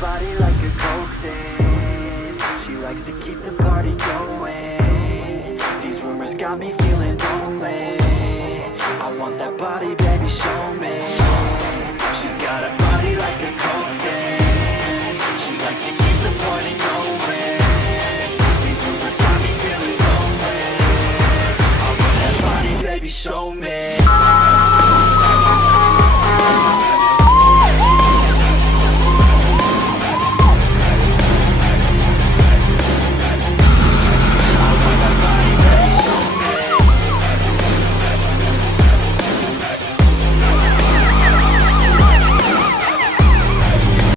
body like a coke thing. She likes to keep the party going. These rumors got me feeling lonely. I want that body,